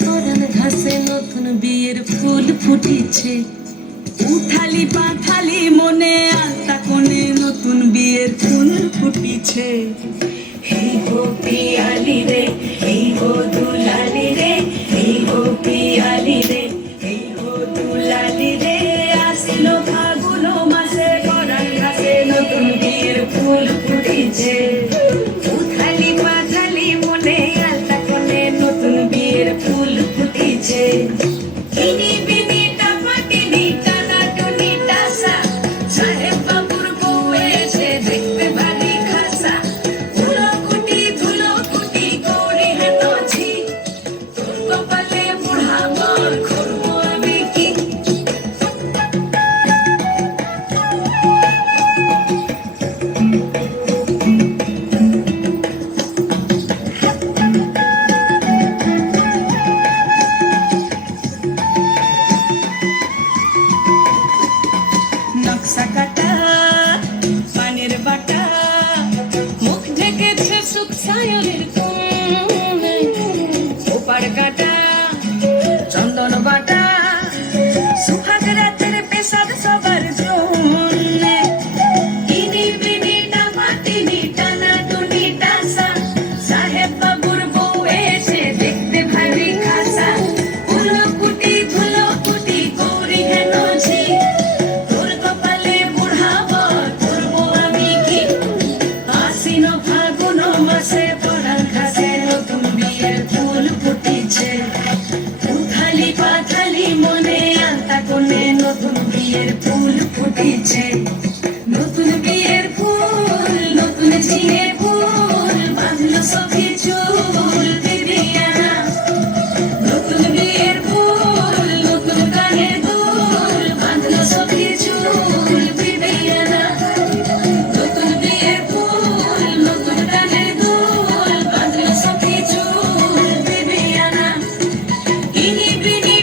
পরান ঘাসে নতুন বিয়ের ফুল ফুটিছে। উঠালি পাথালি মনে আলতা কোণে নতুন বিয়ের ফুল ফুটিছে। এই গো পিয়ালি রে, এই গো দুলালি রে, এই গো পিয়ালি রে। সাকাটা পানের বাটা মুখ ঢেকেছে সুখ সায়নের বিয়ের ফুল ফুটেছে। নতুন বিয়ের ফুল, নতুন ঝিয়ের ফুল বাঁধলো সখী চুল নতুন বিয়ের ফুল, নতুন কানের দুল বাঁধলো সখী চুল দিদিয়ানা নতুন বিয়ের ফুল, নতুন কানের দুল বাঁধলো সখী চুল দিদিয়ানা ইনি বিনি